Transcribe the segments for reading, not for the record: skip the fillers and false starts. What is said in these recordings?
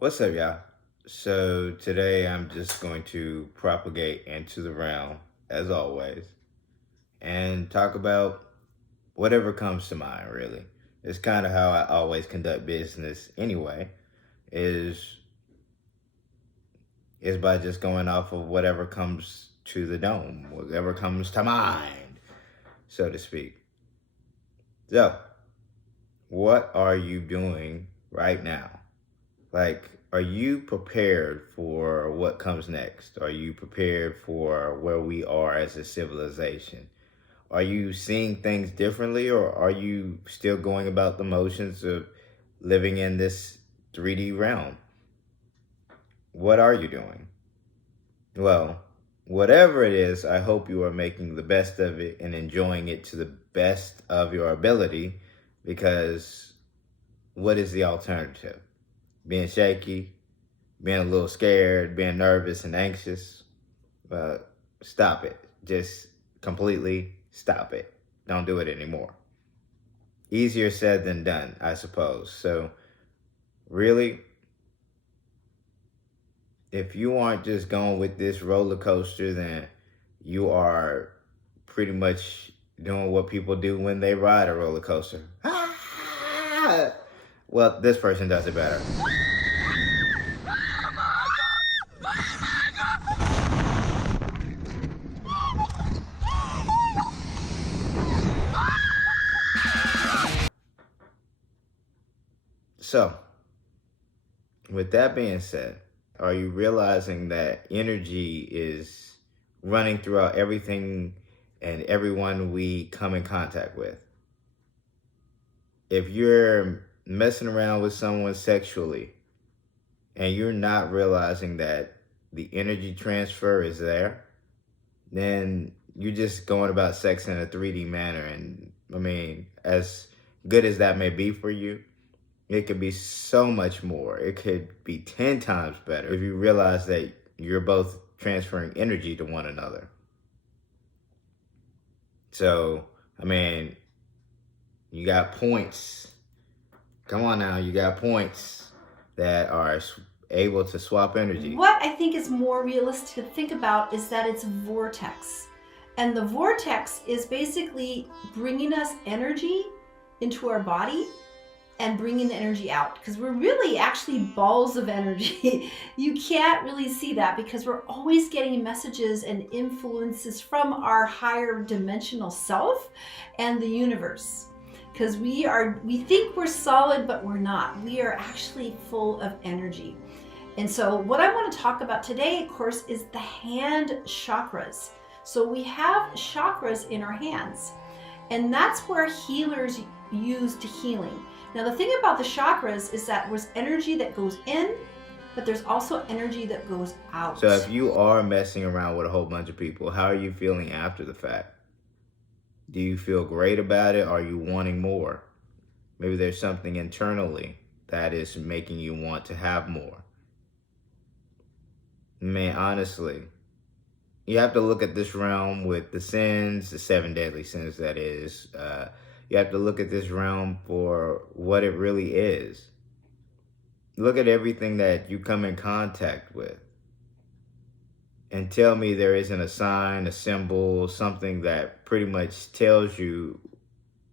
What's up, y'all? So today I'm just going to propagate into the realm, as always, and talk about whatever comes to mind, really. It's kind of how I always conduct business anyway, is is by just going off of whatever comes to the dome, whatever comes to mind, so to speak. So, what are you doing right now? Like, are you prepared for what comes next? Are you prepared for where we are as a civilization? Are you seeing things differently, or are you still going about the motions of living in this 3D realm? What are you doing? Well, whatever it is, I hope you are making the best of it and enjoying it to the best of your ability, because what is the alternative? Being shaky, being a little scared, being nervous and anxious. Stop it. Just completely stop it. Don't do it anymore. Easier said than done, I suppose. So, really, if you aren't just going with this roller coaster, then you are pretty much doing what people do when they ride a roller coaster. Well, this person does it better. So, with that being said, are you realizing that energy is running throughout everything and everyone we come in contact with? If you're messing around with someone sexually and you're not realizing that the energy transfer is there, then you're just going about sex in a 3D manner. And I mean, as good as that may be for you, it could be so much more. It could be 10 times better if you realize that you're both transferring energy to one another. So, I mean, you got points. Come on now, you got points that are able to swap energy. What I think is more realistic to think about is that it's vortex. And the vortex is basically bringing us energy into our body and bringing the energy out, because we're really actually balls of energy. You can't really see that because we're always getting messages and influences from our higher dimensional self and the universe. Because we think we're solid, but we're not. We are actually full of energy. And so what I want to talk about today, of course, is the hand chakras. So we have chakras in our hands, and that's where healers use to healing. Now, the thing about the chakras is that there's energy that goes in, but there's also energy that goes out. So if you are messing around with a whole bunch of people, how are you feeling after the fact? Do you feel great about it? Are you wanting more? Maybe there's something internally that is making you want to have more. Man, honestly, you have to look at this realm with the sins, the 7 deadly sins, that is. You have to look at this realm for what it really is. Look at everything that you come in contact with, and tell me there isn't a sign, a symbol, something that pretty much tells you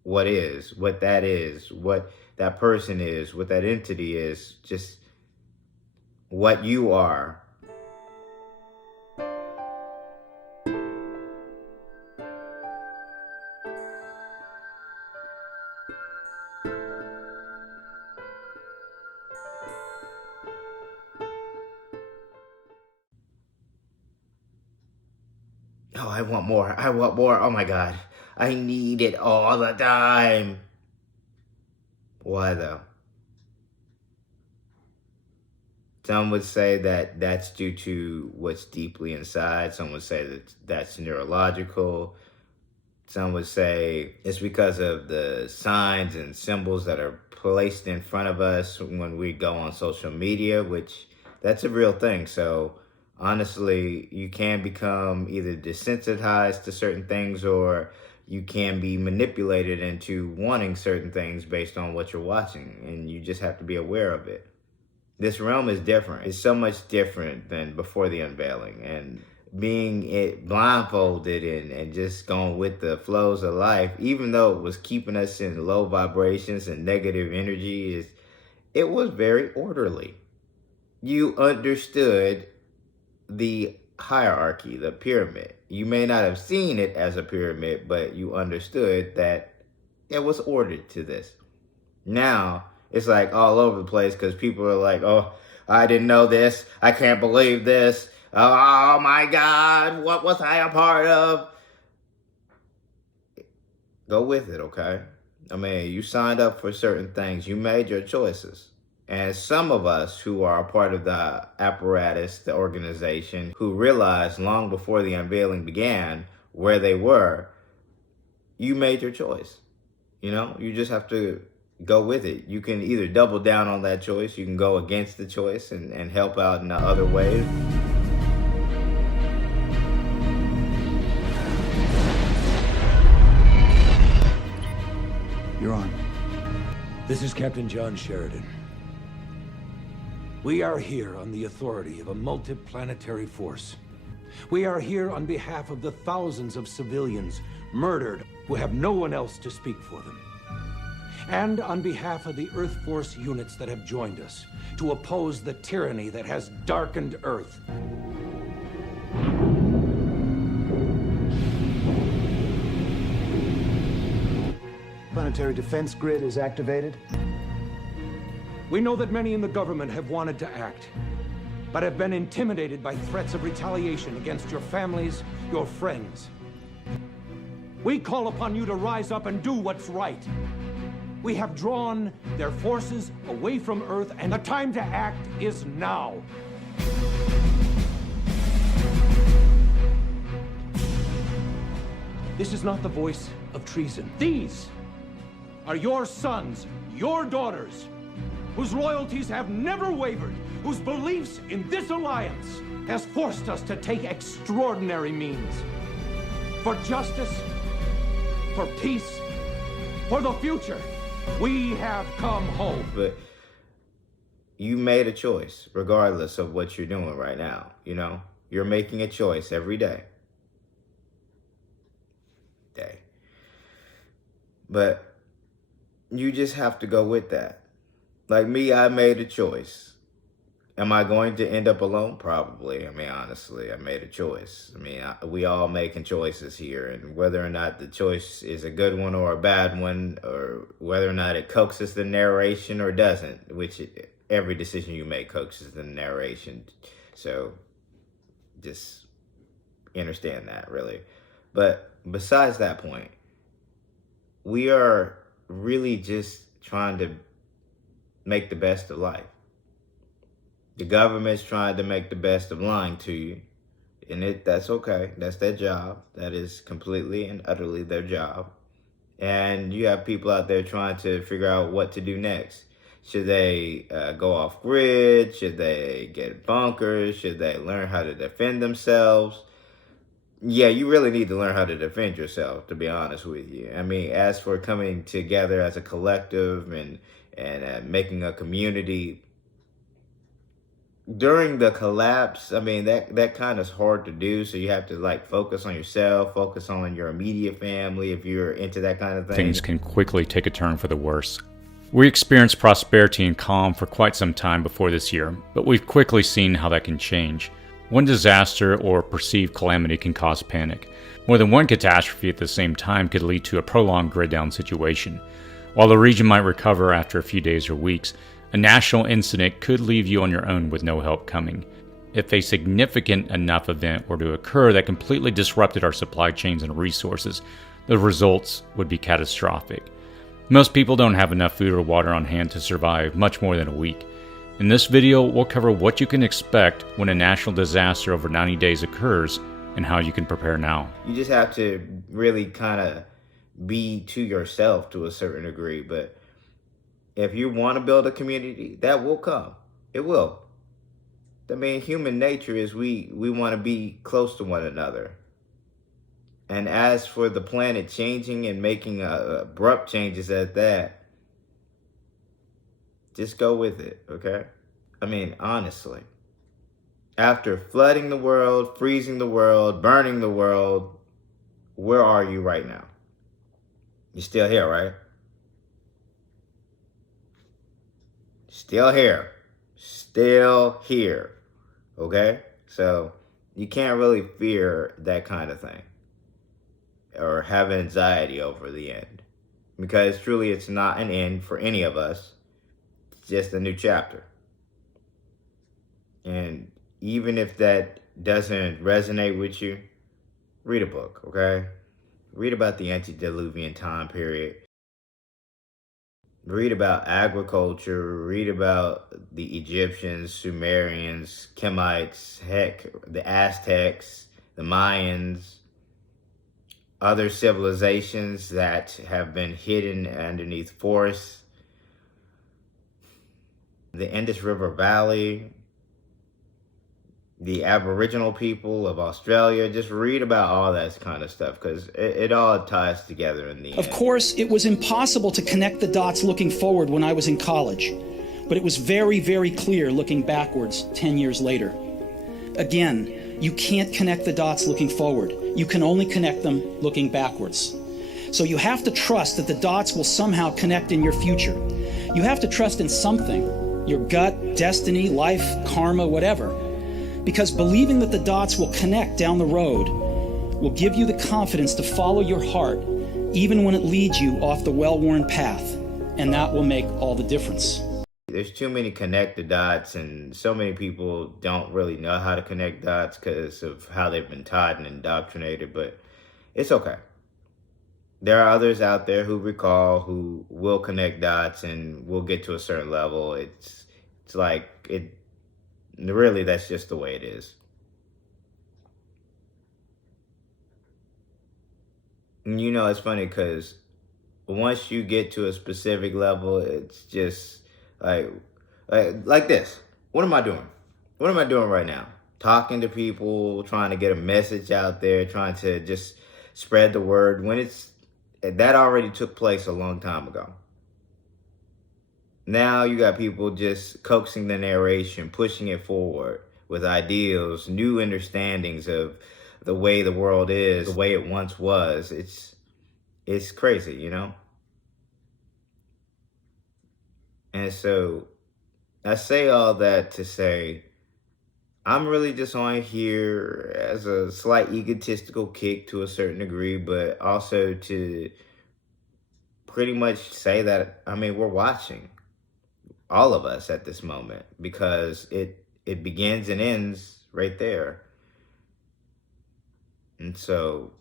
what that is, what that person is, what that entity is, just what you are. Oh, I want more. I want more. Oh my God. I need it all the time. Why though? Some would say that that's due to what's deeply inside. Some would say that that's neurological. Some would say it's because of the signs and symbols that are placed in front of us when we go on social media, which that's a real thing. So honestly, you can become either desensitized to certain things, or you can be manipulated into wanting certain things based on what you're watching, and you just have to be aware of it. This realm is different. It's so much different than before the unveiling. And being it blindfolded and just going with the flows of life, even though it was keeping us in low vibrations and negative energy, it was very orderly. You understood the hierarchy, the pyramid. You may not have seen it as a pyramid, but you understood that it was ordered to this. Now, it's like all over the place because people are like, oh, I didn't know this. I can't believe this. Oh my God, what was I a part of? Go with it, okay? I mean, you signed up for certain things. You made your choices. And some of us who are a part of the apparatus, the organization, who realized long before the unveiling began where they were, you made your choice. You know, you just have to go with it. You can either double down on that choice, you can go against the choice and help out in other ways. You're on. This is Captain John Sheridan. We are here on the authority of a multiplanetary force. We are here on behalf of the thousands of civilians murdered who have no one else to speak for them. And on behalf of the Earth Force units that have joined us to oppose the tyranny that has darkened Earth. Planetary defense grid is activated. We know that many in the government have wanted to act, but have been intimidated by threats of retaliation against your families, your friends. We call upon you to rise up and do what's right. We have drawn their forces away from Earth, and the time to act is now. This is not the voice of treason. These are your sons, your daughters, whose loyalties have never wavered, whose beliefs in this alliance has forced us to take extraordinary means. For justice, for peace, for the future, we have come home. But you made a choice, regardless of what you're doing right now. You know, you're making a choice every day. But you just have to go with that. Like me, I made a choice. Am I going to end up alone? Probably. I mean, honestly, I made a choice. I mean, we all making choices here, and whether or not the choice is a good one or a bad one, or whether or not it coaxes the narration or doesn't, which every decision you make coaxes the narration. So just understand that, really. But besides that point, we are really just trying to make the best of life. The government's trying to make the best of lying to you, and that's okay. That's their job. That is completely and utterly their job. And you have people out there trying to figure out what to do next. Should they go off grid? Should they get bunkers? Should they learn how to defend themselves? Yeah, you really need to learn how to defend yourself, to be honest with you. I mean, as for coming together as a collective and making a community, during the collapse, I mean, that kind of is hard to do. So you have to like focus on yourself, focus on your immediate family if you're into that kind of thing. Things can quickly take a turn for the worse. We experienced prosperity and calm for quite some time before this year, but we've quickly seen how that can change. One disaster or perceived calamity can cause panic. More than one catastrophe at the same time could lead to a prolonged grid-down situation. While the region might recover after a few days or weeks, a national incident could leave you on your own with no help coming. If a significant enough event were to occur that completely disrupted our supply chains and resources, the results would be catastrophic. Most people don't have enough food or water on hand to survive much more than a week. In this video, we'll cover what you can expect when a national disaster over 90 days occurs and how you can prepare now. You just have to really kind of be to yourself to a certain degree. But if you want to build a community, that will come. It will. I mean, human nature is we want to be close to one another. And as for the planet changing and making abrupt changes at that, just go with it, okay? I mean, honestly. After flooding the world, freezing the world, burning the world, where are you right now? You're still here, right? Still here. Still here. Okay? So you can't really fear that kind of thing or have anxiety over the end, because truly it's not an end for any of us. It's just a new chapter. And even if that doesn't resonate with you, read a book, okay? Read about the antediluvian time period. Read about agriculture. Read about the Egyptians, Sumerians, Kemites, heck, the Aztecs, the Mayans, other civilizations that have been hidden underneath forests, the Indus River Valley, the Aboriginal people of Australia. Just read about all that kind of stuff, because it all ties together in the end. Of course, it was impossible to connect the dots looking forward when I was in college, but it was very, very clear looking backwards 10 years later. Again, you can't connect the dots looking forward. You can only connect them looking backwards. So you have to trust that the dots will somehow connect in your future. You have to trust in something, your gut, destiny, life, karma, whatever. Because believing that the dots will connect down the road will give you the confidence to follow your heart, even when it leads you off the well-worn path. And that will make all the difference. There's too many connected dots, and so many people don't really know how to connect dots because of how they've been taught and indoctrinated, but it's okay. There are others out there who recall, who will connect dots and will get to a certain level. It's like it. Really, that's just the way it is. And you know, it's funny because once you get to a specific level, it's just like this. What am I doing? What am I doing right now? Talking to people, trying to get a message out there, trying to just spread the word, when that already took place a long time ago. Now you got people just coaxing the narration, pushing it forward with ideals, new understandings of the way the world is, the way it once was. It's crazy, you know? And so I say all that to say, I'm really just on here as a slight egotistical kick to a certain degree, but also to pretty much say that, I mean, we're watching. All of us at this moment, because it begins and ends right there. And so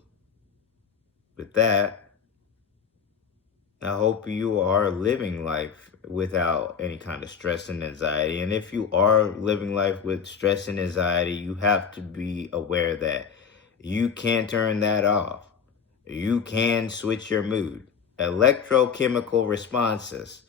with that, I hope you are living life without any kind of stress and anxiety. And if you are living life with stress and anxiety, you have to be aware that you can turn that off. You can switch your mood. Electrochemical responses.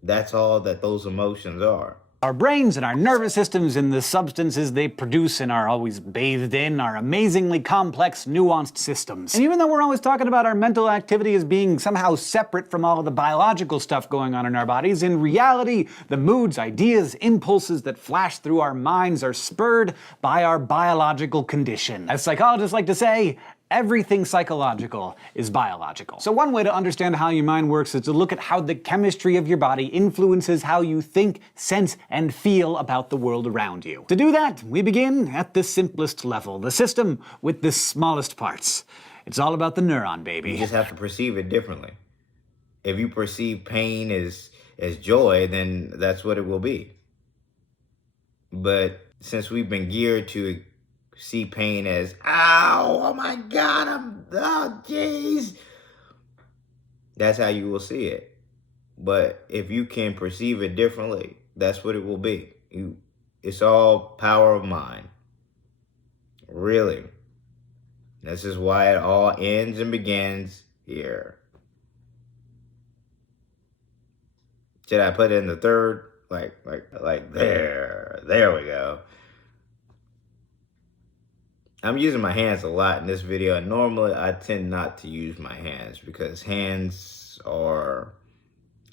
That's all that those emotions are. Our brains and our nervous systems and the substances they produce and are always bathed in are amazingly complex, nuanced systems. And even though we're always talking about our mental activity as being somehow separate from all of the biological stuff going on in our bodies, in reality, the moods, ideas, impulses that flash through our minds are spurred by our biological condition. As psychologists like to say, everything psychological is biological. So one way to understand how your mind works is to look at how the chemistry of your body influences how you think, sense, and feel about the world around you. To do that, we begin at the simplest level, the system with the smallest parts. It's all about the neuron, baby. You just have to perceive it differently. If you perceive pain as joy, then that's what it will be. But since we've been geared to see pain as, ow, oh my God, oh jeez. That's how you will see it. But if you can perceive it differently, that's what it will be. It's all power of mind. Really. This is why it all ends and begins here. Should I put it in the third? Like there we go. I'm using my hands a lot in this video, and normally I tend not to use my hands because hands are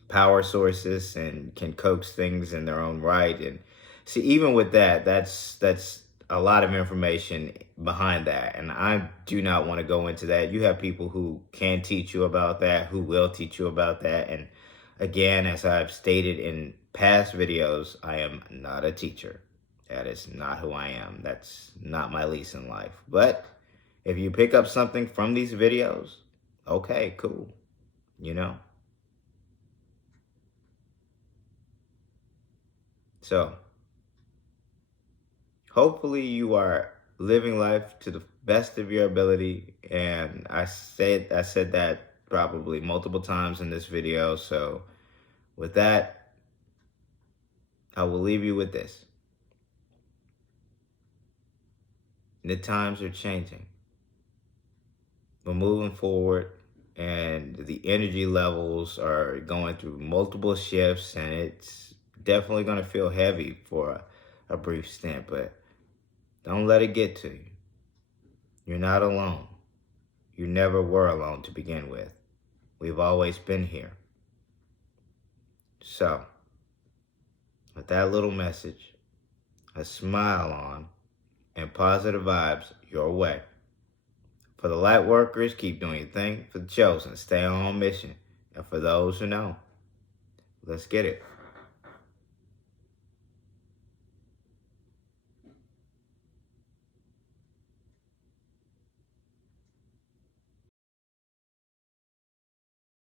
power sources and can coax things in their own right. And See, even with that, that's a lot of information behind that, and I do not want to go into that. You have people who can teach you about that, who will teach you about that, and again, as I've stated in past videos, I am not a teacher. That is not who I am. That's not my lease in life. But if you pick up something from these videos, okay, cool. You know? So, hopefully you are living life to the best of your ability. And I said that probably multiple times in this video. So with that, I will leave you with this. The times are changing. We're moving forward, and the energy levels are going through multiple shifts, and it's definitely going to feel heavy for a brief stint, but don't let it get to you. You're not alone. You never were alone to begin with. We've always been here. So, with that little message, a smile on, and positive vibes your way. For the light workers, keep doing your thing. For the chosen, stay on mission. And for those who know, let's get it.